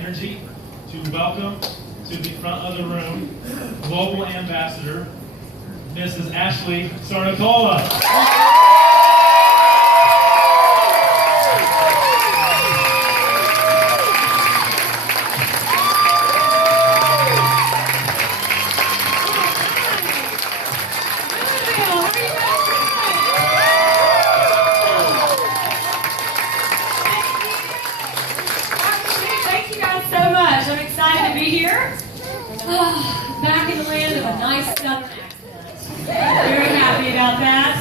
energy to welcome to the front of the room Global Ambassador, Mrs. Ashley Sarnicola. Back in the land of a nice southern accent. Very happy about that.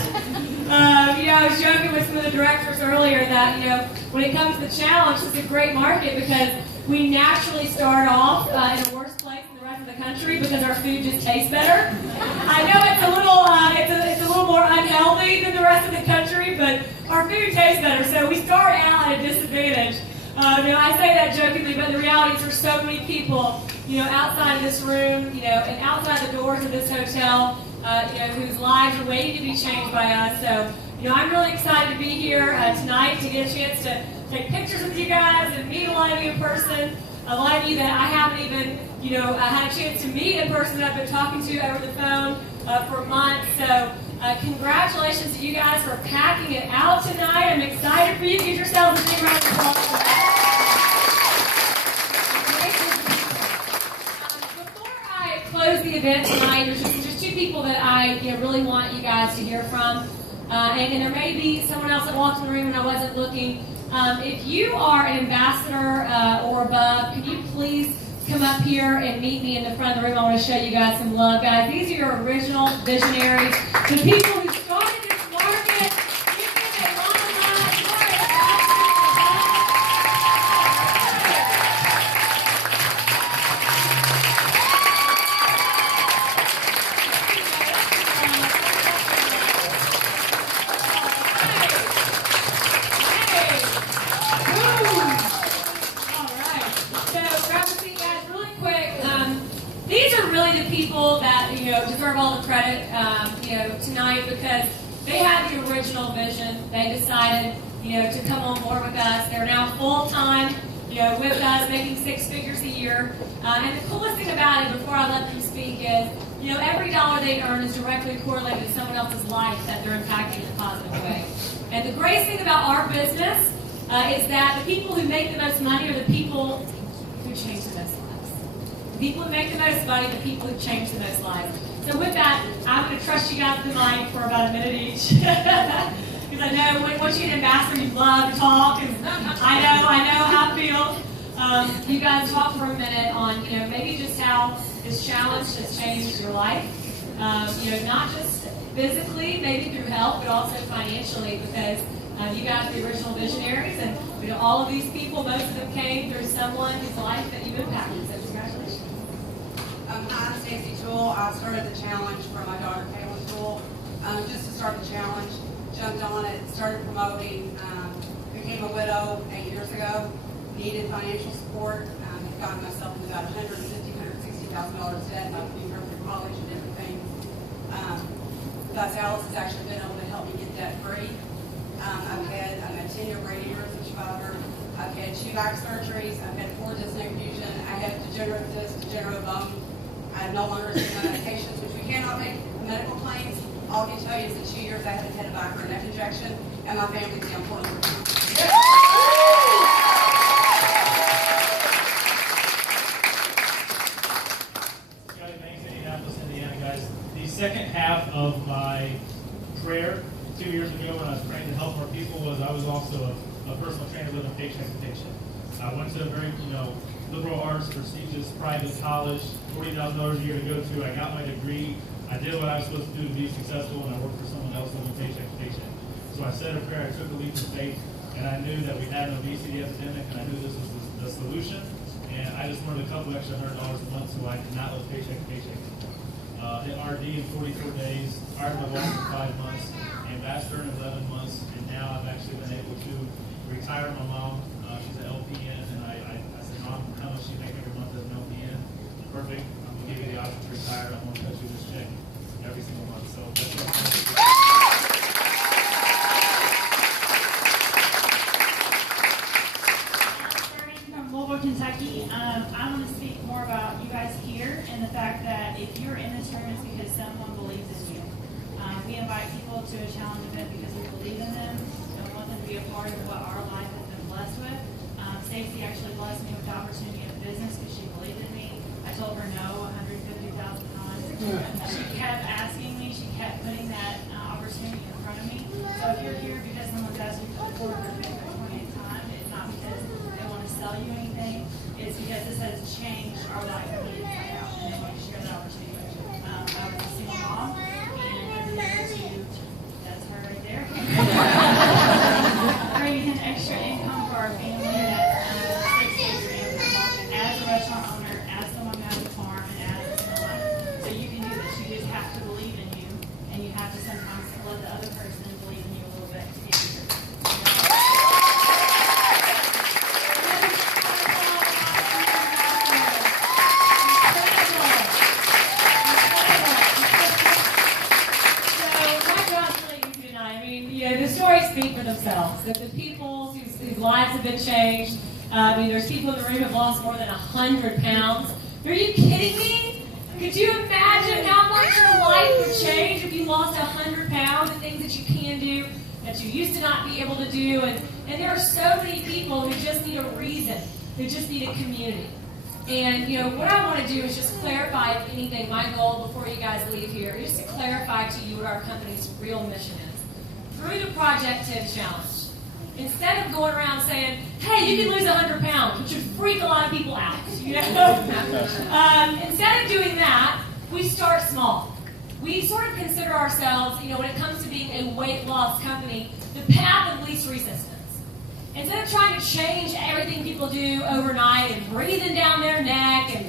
I was joking with some of the directors earlier that, when it comes to the challenge, it's a great market because we naturally start off in a worse place than the rest of the country because our food just tastes better. I know it's a little more unhealthy than the rest of the country, but our food tastes better, so we start out at a disadvantage. I say that jokingly, but the reality is there's so many people, outside of this room, and outside the doors of this hotel, whose lives are waiting to be changed by us. So, I'm really excited to be here tonight to get a chance to take pictures with you guys and meet a lot of you in person. A lot of you that I haven't even, had a chance to meet in person that I've been talking to over the phone for months. So, congratulations to you guys for packing it out tonight. I'm excited for you. Give yourselves a big round of applause. Close the event tonight. There's just two people that I really want you guys to hear from, and there may be someone else that walked in the room and I wasn't looking. If you are an ambassador or above, could you please come up here and meet me in the front of the room? I want to show you guys some love, guys. These are your original visionaries, the people who started this market. People that deserve all the credit tonight because they had the original vision. They decided to come on board with us. They're now full-time with us, making six figures a year. And the coolest thing about it, before I let them speak, is every dollar they earn is directly correlated to someone else's life that they're impacting in a positive way. And the great thing about our business is that the people who make the most money are the people who change the most lives. The people who make the most money, the people who change the most lives. So with that, I'm going to trust you guys with the mic for about a minute each. Because I know once you get an ambassador, you love to talk. And I know how it feels. You guys talk for a minute on, maybe just how this challenge has changed your life. Not just physically, maybe through health, but also financially, because you guys are the original visionaries, and all of these people, most of them came through someone whose life that you've impacted. So congratulations. Hi, I'm Stacey Toole. I started the challenge for my daughter, Caitlin Toole. Just to start the challenge, jumped on it, started promoting, became a widow 8 years ago, needed financial support, had gotten myself into about $160,000 debt, not being her through college and different things. Thus, Alice has actually been able to help me get debt free. I'm a 10-year brain aneurysm survivor. I've had 2 back surgeries. I've had 4 disc nerve fusion. I have degenerative disc, degenerative bone. I no longer take my medications, which we cannot make medical claims. All I can tell you is in 2 years I haven't had a back or a neck injection, and my family's down Portland. Scotty, thanks, Indianapolis, Indiana, guys. The second half of my prayer 2 years ago when I was praying to help more people was I was also a personal trainer living paycheck to paycheck. I went to a very, liberal arts, prestigious private college, $40,000 a year to go to. I got my degree. I did what I was supposed to do to be successful, and I worked for someone else living paycheck to paycheck. So I said a prayer, I took a leap of faith, and I knew that we had an obesity epidemic, and I knew this was the solution. And I just wanted a couple extra $100 a month so I could not live paycheck to paycheck. Hit RD in 44 days, hired my wife for 5 months, ambassador in 11 months, and now I've actually been able to retire my mom. She's an LPN, and I said, Mom, how much do you make every month as an LPN? Perfect. I'm going to give you the option to retire. I'm going to cut you this check every single month. So that's what I'm going to do. From Louisville, Louisville, Kentucky. I want to speak more about you guys here and the fact that if you're in this room, it's because someone believes in you. We invite people to a challenge event because we believe in them and we want them to be a part of what our life has been blessed with. Stacey actually blessed me with the opportunity of business because she believed in me. I told her no 150,000 times. She kept asking me. She kept putting that opportunity in front of me. So if you're here because someone's asked you to come forward for a 20th time, it's not because they want to sell you anything. It's because this has changed our life from the inside out, and they want to share that opportunity with you. I was a single mom, and I've been able to, that's her right there, bring in extra income for our family. That's 6-figure income as a restaurant owner, as someone who has a farm, and as a single mom. So you can do this. You just have to believe in you, and you have to sometimes let the other person believe in you a little bit to get you here. The stories speak for themselves. That the people whose lives have been changed. There's people in the room who have lost more than 100 pounds. Are you kidding me? Could you imagine how much your life would change if you lost 100 pounds and things that you can do that you used to not be able to do? And there are so many people who just need a reason, who just need a community. And, what I want to do is just clarify, if anything, my goal before you guys leave here is to clarify to you what our company's real mission is. Through the Project 10 Challenge, instead of going around saying, hey, you can lose 100 pounds, which would freak a lot of people out, instead of doing that, we start small. We sort of consider ourselves, when it comes to being a weight loss company, the path of least resistance. Instead of trying to change everything people do overnight and breathing down their neck and,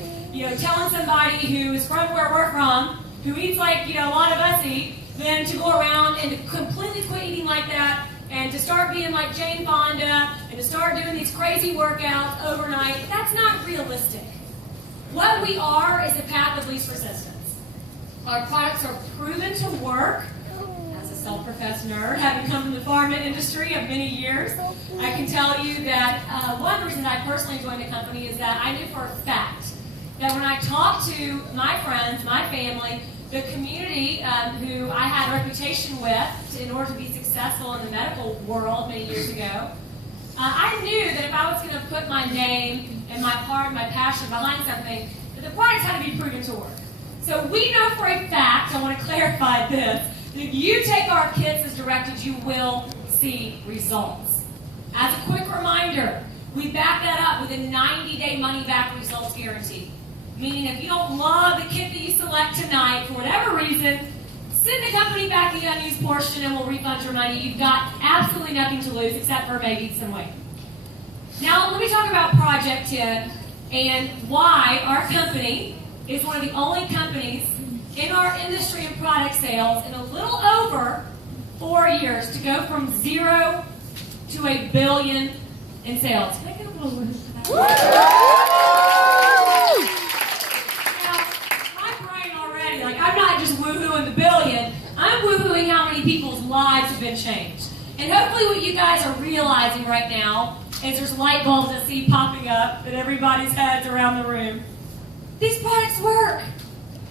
telling somebody who is from where we're from, who eats like, a lot of us eat, then to go around and to completely quit eating like that and to start being like Jane Fonda and to start doing these crazy workouts overnight, that's not realistic. What we are is a path of least resistance. Our products are proven to work. As a self-professed nerd, having come from the pharma industry of many years, I can tell you that one of the reasons I personally joined the company is that I knew for a fact that when I talked to my friends, my family, the community who I had a reputation with in order to be successful in the medical world many years ago, I knew that if I was going to put my name and my heart and my passion behind something, that the products had to be proven to work. So we know for a fact, I want to clarify this, that if you take our kits as directed, you will see results. As a quick reminder, we back that up with a 90-day money-back results guarantee. Meaning if you don't love the kit that you select tonight, for whatever reason, send the company back the unused portion and we'll refund your money. You've got absolutely nothing to lose except for maybe some weight. Now, let me talk about Project 10 and why our company is one of the only companies in our industry of product sales in a little over 4 years to go from 0 to $1 billion in sales. Can I get a little word for that? I'm not just woohooing the billion, I'm woohooing how many people's lives have been changed. And hopefully what you guys are realizing right now is there's light bulbs that see popping up in everybody's heads around the room. These products work.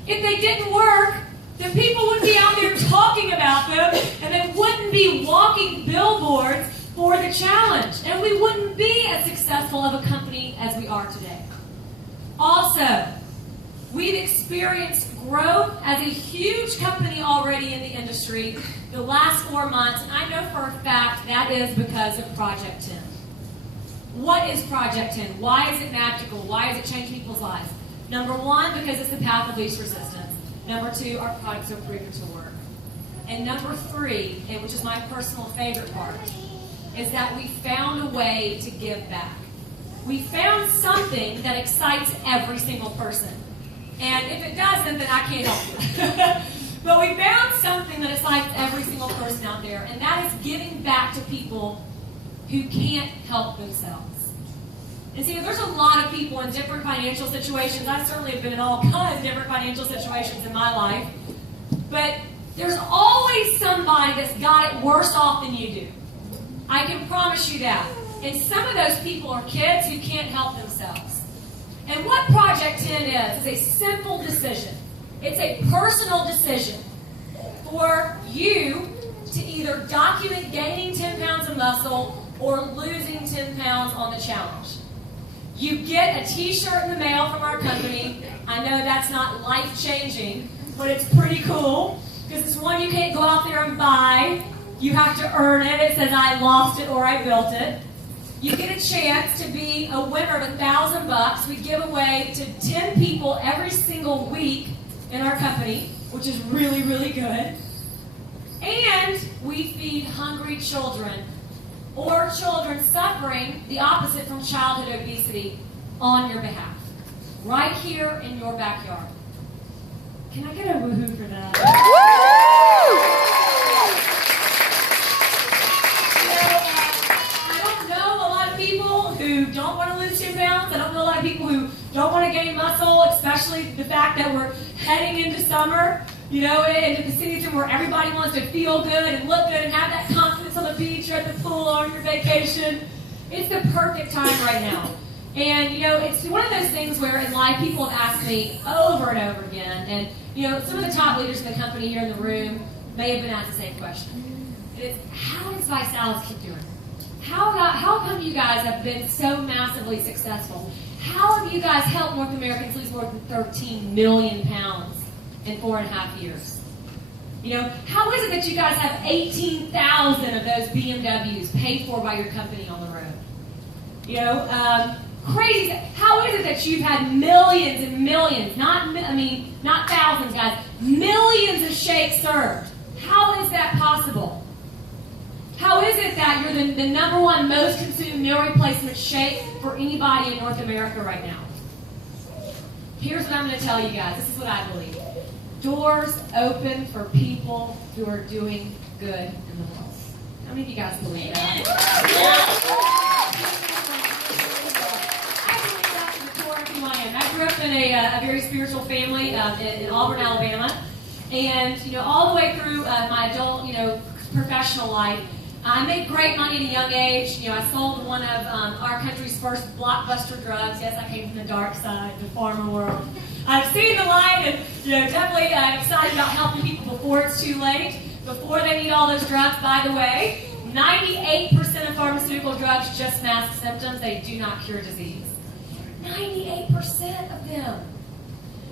If they didn't work, then people wouldn't be out there talking about them, and they wouldn't be walking billboards for the challenge. And we wouldn't be as successful of a company as we are today. Also, we've experienced growth as a huge company already in the industry the last 4 months, and I know for a fact that is because of Project 10. What is Project 10? Why is it magical? Why does it change people's lives? Number one, because it's the path of least resistance. Number two, our products are proven to work. And number three, and which is my personal favorite part, is that we found a way to give back. We found something that excites every single person. And if it doesn't, then I can't help you. But we found something that excites every single person out there, and that is giving back to people who can't help themselves. And see, there's a lot of people in different financial situations. I certainly have been in all kinds of different financial situations in my life. But there's always somebody that's got it worse off than you do. I can promise you that. And some of those people are kids who can't help themselves. themselves. And what Project 10 is a simple decision. It's a personal decision for you to either document gaining 10 pounds of muscle or losing 10 pounds on the challenge. You get a t-shirt in the mail from our company. I know that's not life-changing, but it's pretty cool because it's one you can't go out there and buy. You have to earn it. It says I lost it or I built it. You get a chance to be a winner of $1,000. We give away to 10 people every single week in our company, which is really, really good. And we feed hungry children or children suffering the opposite from childhood obesity on your behalf, right here in your backyard. Can I get a woohoo for that? I don't know a lot of people who don't want to lose 10 pounds. I don't know a lot of people who don't want to gain muscle, especially the fact that we're heading into summer, you know, into the season where everybody wants to feel good and look good and have that confidence on the beach or at the pool or on your vacation. It's the perfect time right now. And, you know, it's one of those things where in life people have asked me over and over again, and, you know, some of the top leaders in the company here in the room may have been asked the same question. And it's, how does ViSalus keep doing it? How come you guys have been so massively successful? How have you guys helped North Americans lose more than 13 million pounds in 4.5 years? You know, how is it that you guys have 18,000 of those BMWs paid for by your company on the road? You know, crazy. How is it that you've had millions and millions, not thousands, guys, millions of shakes served? How is that possible? How is it that you're the number one most consumed meal replacement shake for anybody in North America right now? Here's what I'm going to tell you guys. This is what I believe. Doors open for people who are doing good in the world. How many of you guys believe that? I grew up in a very spiritual family in Auburn, Alabama. And, you know, all the way through my adult, you know, professional life, I made great money at a young age. You know, I sold one of our country's first blockbuster drugs. Yes, I came from the dark side, the pharma world. I've seen the light, and you know, definitely excited about helping people before it's too late, before they need all those drugs. By the way, 98% of pharmaceutical drugs just mask symptoms. They do not cure disease. 98% of them.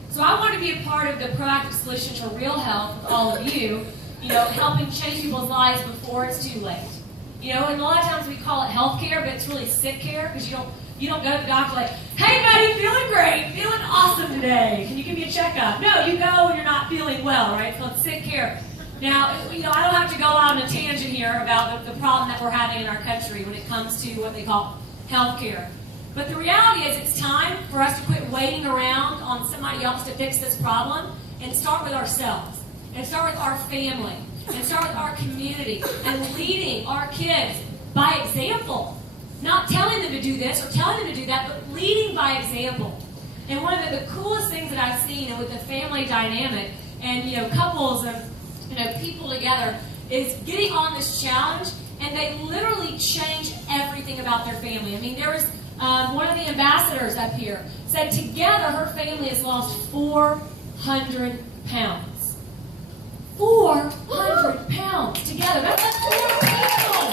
So I want to be a part of the proactive solution to real health with all of you. You know, helping change people's lives before it's too late. You know, and a lot of times we call it health care, but it's really sick care because you don't go to the doctor like, hey buddy, feeling great, feeling awesome today. Can you give me a checkup? No, you go when you're not feeling well, right? So it's sick care. Now, you know, I don't have to go out on a tangent here about the problem that we're having in our country when it comes to what they call health care. But the reality is it's time for us to quit waiting around on somebody else to fix this problem and start with ourselves. And start with our family, and start with our community, and leading our kids by example. Not telling them to do this or telling them to do that, but leading by example. And one of the coolest things that I've seen, and with the family dynamic, and you know, couples of people together, is getting on this challenge, and they literally change everything about their family. I mean, there was one of the ambassadors up here said together her family has lost 400 pounds. 400 pounds together. That's 4 people.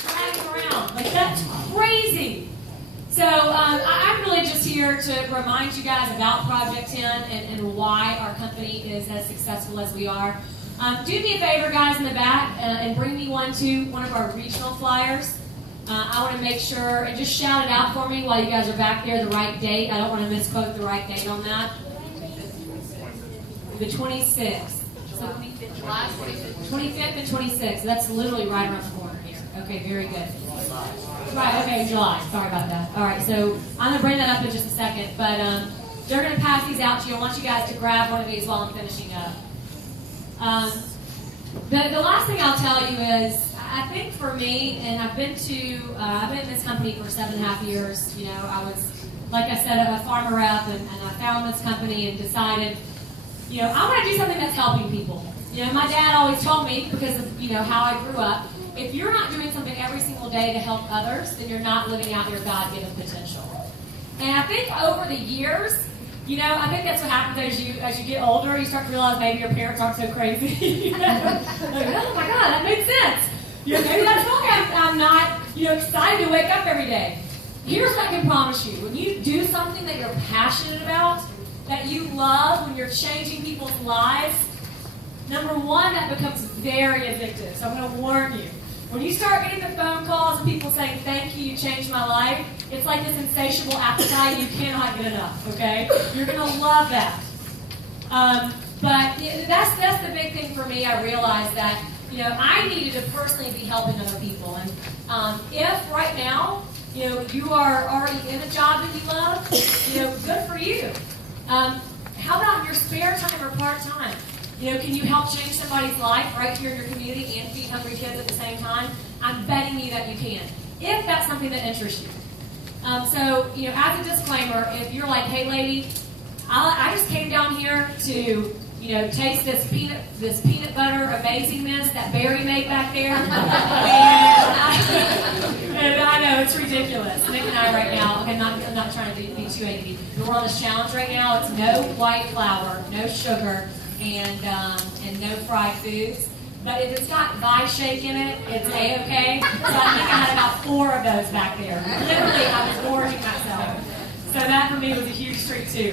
Dragging around. Like, that's crazy. So I'm really just here to remind you guys about Project 10 and why our company is as successful as we are. Do me a favor, guys, in the back, and bring me one of our regional flyers. I want to make sure, and just shout it out for me while you guys are back there, the right date. I don't want to misquote the right date on that. The 26th. So 25th and 26th. That's literally right around the corner here. Okay, very good. Right, okay, July. Sorry about that. All right, so I'm going to bring that up in just a second, but they're going to pass these out to you. I want you guys to grab one of these while I'm finishing up. The last thing I'll tell you is, I think for me, and I've been in this company for 7.5 years. You know, I was, like I said, a farmer rep, and I found this company and decided, you know, I want to do something that's helping people. My dad always told me, because of, how I grew up, if you're not doing something every single day to help others, then you're not living out your God-given potential. And I think over the years, I think that's what happens as you get older. You start to realize maybe your parents aren't so crazy. Like, oh my God, that makes sense. Maybe that's why I'm not, excited to wake up every day. Here's what I can promise you. When you do something that you're passionate about, that you love, when you're changing people's lives, number one, that becomes very addictive. So I'm going to warn you. When you start getting the phone calls and people saying, thank you, you changed my life, it's like this insatiable appetite. You cannot get enough, okay? You're going to love that. But that's the big thing for me. I realized that, I needed to personally be helping other people. And if right now, you are already in a job that you love, good for you. How about your spare time or part-time? Can you help change somebody's life right here in your community and feed hungry kids at the same time? I'm betting you that you can, if that's something that interests you. So, as a disclaimer, if you're like, hey, lady, I just came down here to, taste this peanut butter amazingness that Barry made back there, and I know it's ridiculous. Nick and I right now, I'm not trying to be too angry. We're on this challenge right now. It's no white flour, no sugar, and no fried foods. But if it's got Vi-Shake in it, it's A-okay. So I think I had about 4 of those back there. Literally, I was gorging myself. So that for me was a huge treat too.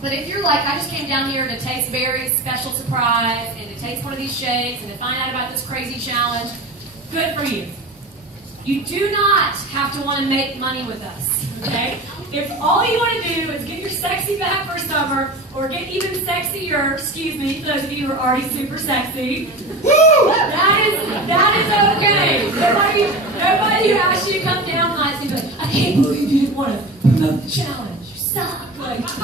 But if you're like, I just came down here to taste Barry's special surprise and to taste one of these shakes and to find out about this crazy challenge, good for you. You do not have to want to make money with us, okay? If all you want to do is get your sexy back for summer or get even sexier, excuse me, for those of you who are already super sexy, that is okay. Nobody who asks you to come down nicely, but I can't believe you didn't want to promote the challenge. You suck. Like, nobody's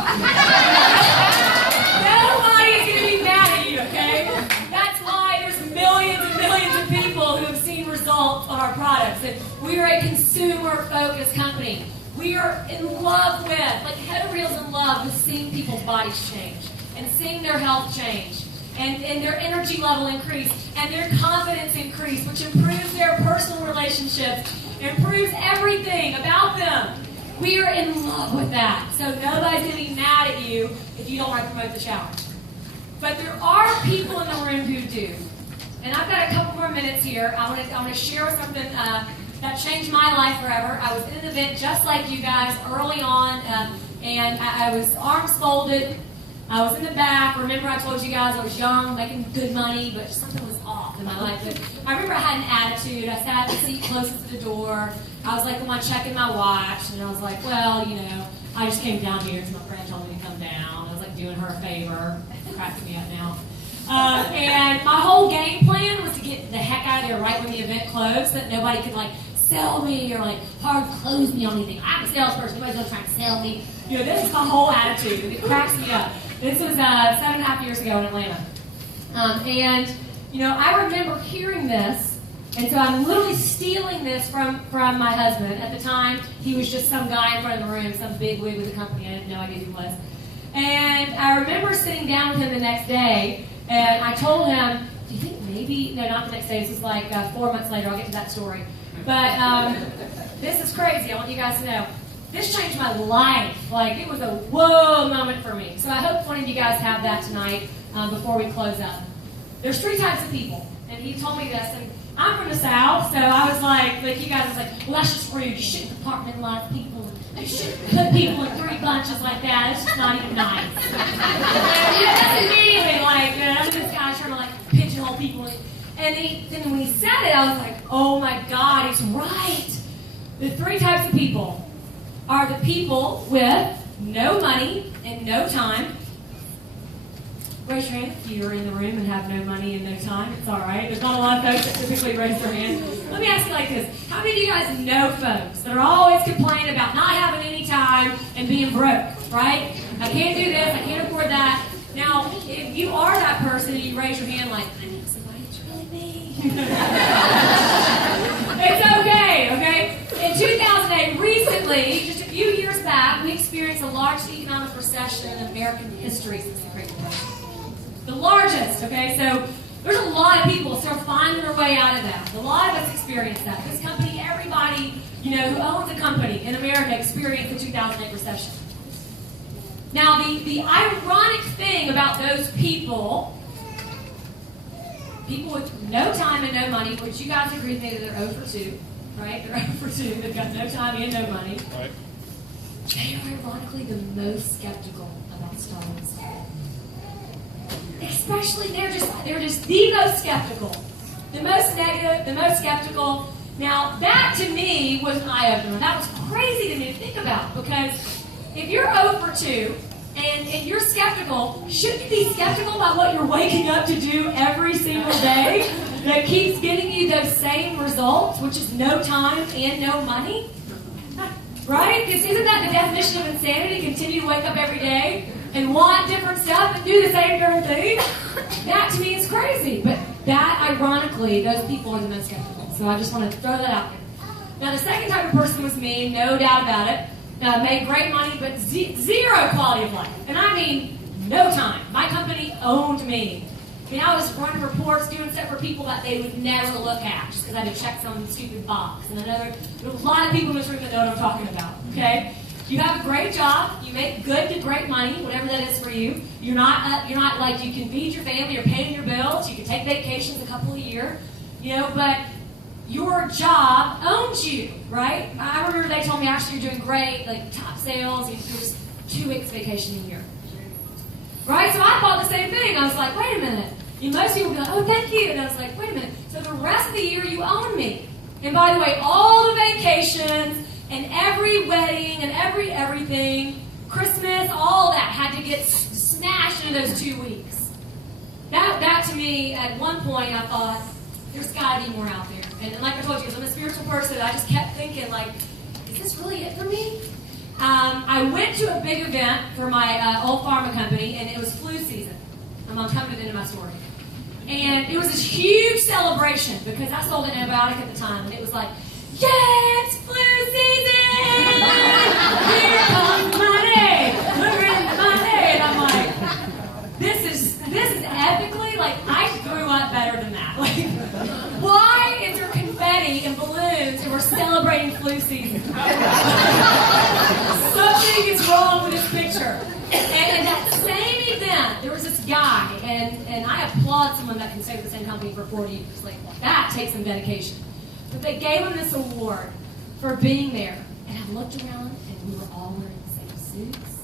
going to be mad at you, okay? That's why there's millions and millions of people who have seen results on our products. And we are a consumer-focused company. We are in love with, like Heather Reel's in love with seeing people's bodies change and seeing their health change and their energy level increase and their confidence increase, which improves their personal relationships, improves everything about them. We are in love with that. So nobody's going to be mad at you if you don't want to promote the challenge. But there are people in the room who do. And I've got a couple more minutes here. I want to share something that changed my life forever. I was in an event just like you guys early on, and I was arms folded. I was in the back. Remember I told you guys I was young, making good money, but something was off in my life. But I remember I had an attitude. I sat in the seat closest to the door. I was like, am I checking my watch? And I was like, well, I just came down here because my friend told me to come down. I was like doing her a favor. Cracking me up now. And my whole game plan was to get the heck out of there right when the event closed so that nobody could sell me or hard close me on anything. I'm a salesperson. Nobody's going to try to sell me. This is my whole attitude. And it cracks me up. This was 7.5 years ago in Atlanta. I remember hearing this. And so I'm literally stealing this from my husband. At the time, he was just some guy in front of the room, some big wig with the company. I had no idea who he was. And I remember sitting down with him the next day, and I told him, do you think maybe, no, not the next day, this was 4 months later, I'll get to that story. But this is crazy, I want you guys to know. This changed my life. It was a whoa moment for me. So I hope one of you guys have that tonight before we close up. There's 3 types of people, and he told me this, and I'm from the South, so I was like you guys was well, that's just rude. You shouldn't compartmentalize people. You shouldn't put people in 3 bunches like that. It's just not even nice. That's immediately that's this guy trying to pigeonhole people. And then when he said it, I was like, oh my God, he's right. The 3 types of people are the people with no money and no time. Raise your hand if you're in the room and have no money and no time. It's all right. There's not a lot of folks that typically raise their hand. Let me ask you like this. How many of you guys know folks that are always complaining about not having any time and being broke, right? I can't do this. I can't afford that. Now, if you are that person and you raise your hand I need somebody, it's really me. It's okay? In 2008, recently, just a few years back, we experienced the largest economic recession in American history since the Great Depression. The largest, okay? So there's a lot of people start finding their way out of that. A lot of us experience that. This company, everybody, who owns a company in America experienced the 2008 recession. Now, the ironic thing about those people with no time and no money, which you guys agree with me that they're 0 for 2, right? They're 0 for 2. They've got no time and no money. Right. They are ironically the most skeptical about starting stuff. Especially, they're just the most skeptical. The most negative, the most skeptical. Now, that to me was an eye-opener. That was crazy to me to think about, because if you're 0 for 2 and you're skeptical, shouldn't you be skeptical about what you're waking up to do every single day that keeps getting you those same results, which is no time and no money? Right? Because isn't that the definition of insanity? Continue to wake up every day and want different stuff and do the same darn thing? That to me is crazy. But that, ironically, those people are the most skeptical. So I just want to throw that out there. Now, the second type of person was me, no doubt about it. Made great money, but zero quality of life. And I mean, no time. My company owned me. I mean, I was running reports, doing stuff for people that they would never look at just because I had to check some stupid box. And there's a lot of people in this room that know what I'm talking about, okay? You have a great job. You make good to great money, whatever that is for you. You're not like, you can feed your family, you're paying your bills, you can take vacations a couple a year, but your job owns you, right? I remember they told me, actually, you're doing great, like top sales, you do just 2 weeks vacation a year. Right? So I thought the same thing. I was like, wait a minute. Most people would be like, oh, thank you. And I was like, wait a minute. So the rest of the year, you own me. And by the way, all the vacations and every wedding and everything, Christmas, all that had to get smashed into those 2 weeks. That to me, at one point, I thought, there's got to be more out there. And like I told you, because I'm a spiritual person, I just kept thinking, like, is this really it for me? I went to a big event for my old pharma company, and it was flu season. I'm coming to the end of my story. And it was this huge celebration because I sold an antibiotic at the time, and it was like, yeah, it's flu season! Here comes money! We're in the money! And I'm like, this is epically, like, I grew up better than that. Like, why is there confetti and balloons and we're celebrating flu season? Something is wrong with this picture. And at that same event, there was this guy, and I applaud someone that can stay with the same company for 40 years. Like, that takes some dedication. But they gave him this award for being there. And I looked around, and we were all wearing the same suits.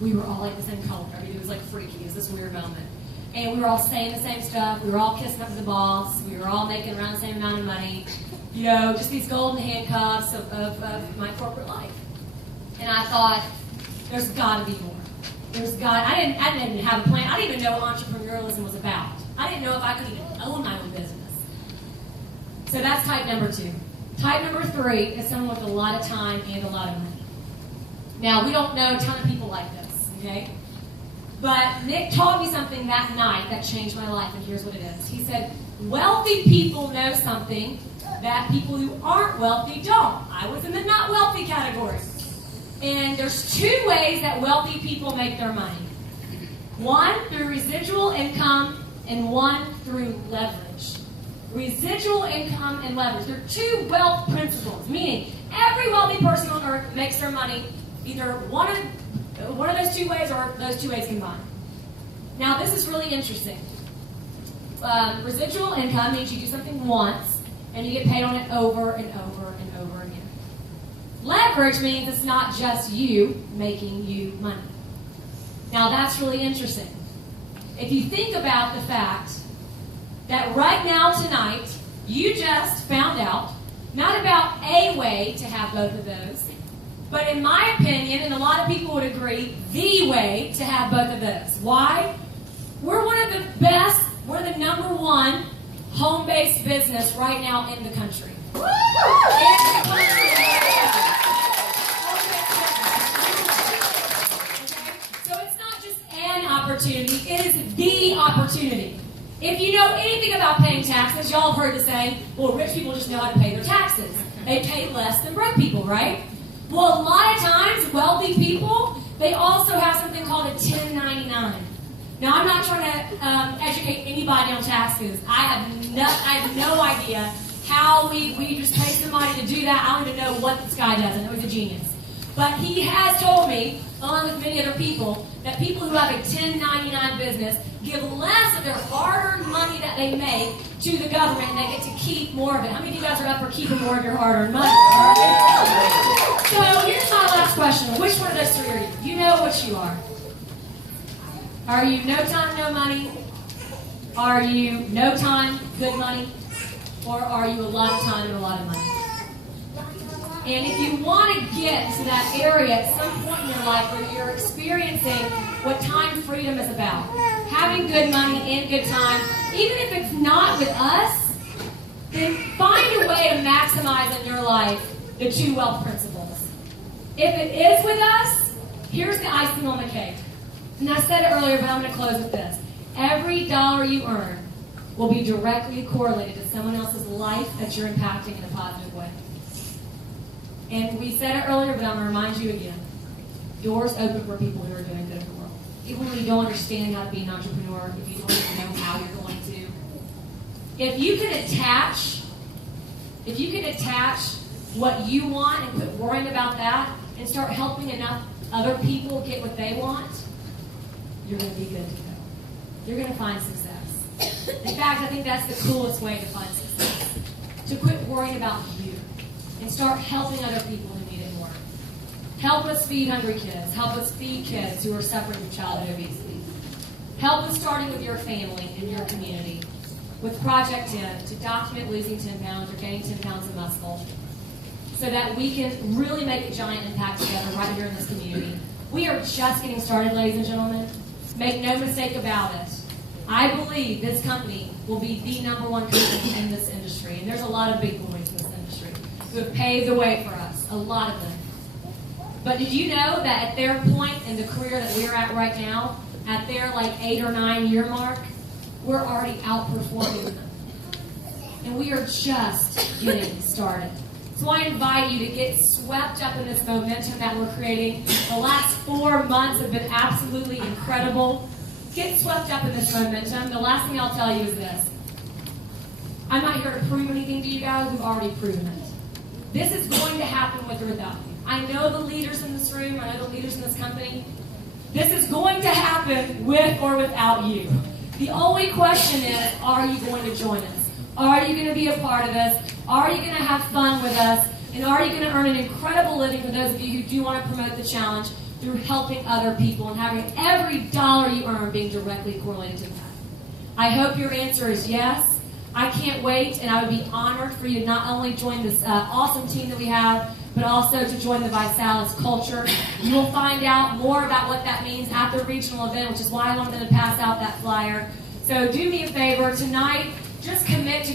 We were all like the same color. I mean, it was like freaky. It was this weird moment. And we were all saying the same stuff. We were all kissing up to the boss. We were all making around the same amount of money. Just these golden handcuffs of my corporate life. And I thought, there's got to be more. I didn't have a plan. I didn't even know what entrepreneurialism was about. I didn't know if I could even own my own business. So that's type number 2. Type number 3 is someone with a lot of time and a lot of money. Now, we don't know a ton of people like this, okay? But Nick taught me something that night that changed my life, and here's what it is. He said, wealthy people know something that people who aren't wealthy don't. I was in the not wealthy category. And there's 2 ways that wealthy people make their money. One, through residual income, and one through leverage. Residual income and leverage. They're 2 wealth principles, meaning every wealthy person on earth makes their money either one of those 2 ways or those 2 ways combined. Now, this is really interesting. Residual income means you do something once, and you get paid on it over and over and over again. Leverage means it's not just you making you money. Now, that's really interesting. If you think about the fact that right now, tonight, you just found out, not about a way to have both of those, but in my opinion, and a lot of people would agree, the way to have both of those. Why? We're one of the best, we're the number 1 home-based business right now in the country. So it's not just an opportunity, it is the opportunity. If you know anything about paying taxes, y'all have heard the saying, well, rich people just know how to pay their taxes. They pay less than broke people, right? Well, a lot of times, wealthy people, they also have something called a 1099. Now, I'm not trying to educate anybody on taxes. I have no idea how we just pay somebody to do that. I don't even know what this guy does. I know he's a genius. But he has told me, along with many other people, that people who have a 1099 business give less of their hard-earned money that they make to the government, and they get to keep more of it. How many of you guys are up for keeping more of your hard-earned money? So here's my last question. Which one of those three are you? You know what you are. Are you no time, no money? Are you no time, good money? Or are you a lot of time and a lot of money? And if you want to get to that area at some point in your life where you're experiencing what time freedom is about, having good money and good time, even if it's not with us, then find a way to maximize in your life the 2 wealth principles. If it is with us, here's the icing on the cake. And I said it earlier, but I'm going to close with this. Every dollar you earn will be directly correlated to someone else's life that you're impacting in a positive way. And we said it earlier, but I'm going to remind you again. Doors open for people who are doing good in the world. Even when you don't understand how to be an entrepreneur, if you don't even know how you're going to. If you can attach what you want and quit worrying about that and start helping enough other people get what they want, you're going to be good to go. You're going to find success. In fact, I think that's the coolest way to find success. To quit worrying about you and start helping other people who need it more. Help us feed hungry kids. Help us feed kids who are suffering from childhood obesity. Help us starting with your family and your community with Project 10 to document losing 10 pounds or gaining 10 pounds of muscle so that we can really make a giant impact together right here in this community. We are just getting started, ladies and gentlemen. Make no mistake about it. I believe this company will be the #1 company in this industry. And there's a lot of big boys in this industry who have paved the way for us, a lot of them. But did you know that at their point in the career that we're at right now, at their 8 or 9 year mark, we're already outperforming them. And we are just getting started. So I invite you to get swept up in this momentum that we're creating. The last 4 months have been absolutely incredible. Get swept up in this momentum. The last thing I'll tell you is this. I'm not here to prove anything to you guys. We've already proven it. This is going to happen with or without you. I know the leaders in this room. I know the leaders in this company. This is going to happen with or without you. The only question is, are you going to join us? Are you going to be a part of this? Are you going to have fun with us? And are you going to earn an incredible living for those of you who do want to promote the challenge through helping other people and having every dollar you earn being directly correlated to that? I hope your answer is yes. I can't wait, and I would be honored for you to not only join this awesome team that we have, but also to join the ViSalus culture. You will find out more about what that means at the regional event, which is why I wanted to pass out that flyer. So do me a favor tonight, just commit to